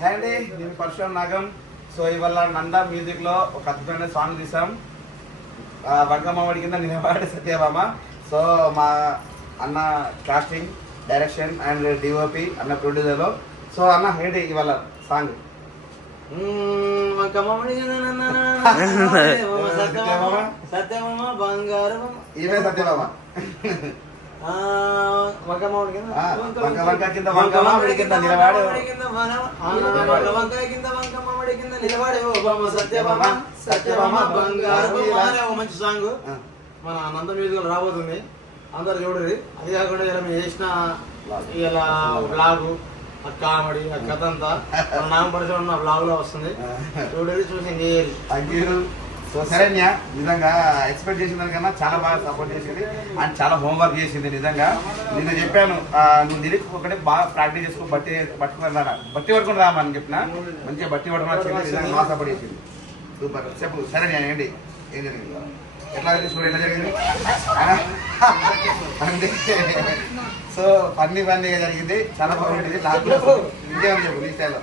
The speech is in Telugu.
హాయ్ అండి, నేను పరశురామ్ నాగం. సో ఇవాళ నందా మ్యూజిక్ లో ఒక అద్భుతమైన సాంగ్ తీసాం. వంగమామడి కింద నిలబడి సత్యభామ. సో మా అన్న కాస్టింగ్, డైరెక్షన్ అండ్ డిఓపి అన్న ప్రొడ్యూసర్లో. సో అన్న ఏంటి ఇవాళ సాంగ్? సత్యభామ బంగారం ఇవే సత్యభామ. వంక కింద వంకమామడి కింద నిలబడి సత్యభామ సత్యభామ బంగారం. మంచి సాంగ్ మన నంద మ్యూజిక్ రాబోతుంది, అందరు చూడరు. అది కాకుండా ఇలా మేము చేసిన ఇలా బ్లాగు, ఆ కామెడీ, ఆ కథ అంతా మన నామపరిచయం ఉన్న బ్లాగ్ లో వస్తుంది. చూడరు, చూసి చేయాలి. సో శరణ్య నిజంగా ఎక్స్పెక్ట్ చేసిన దానికన్నా చాలా బాగా సపోర్ట్ చేసింది అండ్ చాలా హోంవర్క్ చేసింది. నిజంగా నిన్న చెప్పాను, నువ్వు లిరిక్ ఒకటే బాగా ప్రాక్టీస్ చేసుకో, బట్టి పట్టుకుని రామని చెప్పిన. మంచిగా బట్టి పట్టుకుని వచ్చింది, నిజంగా బాగా సపోర్ట్ చేసింది. సూపర్. చెప్పు శరణ్య, ఏంటి ఏం జరిగింది? ఎట్లా చూడు ఎట్లా జరిగింది అంటే సో ఫన్నీగా జరిగింది, చాలా బాగుంటుంది. నాకు ఇంకేమని చెప్పు నీ స్టైల్లో.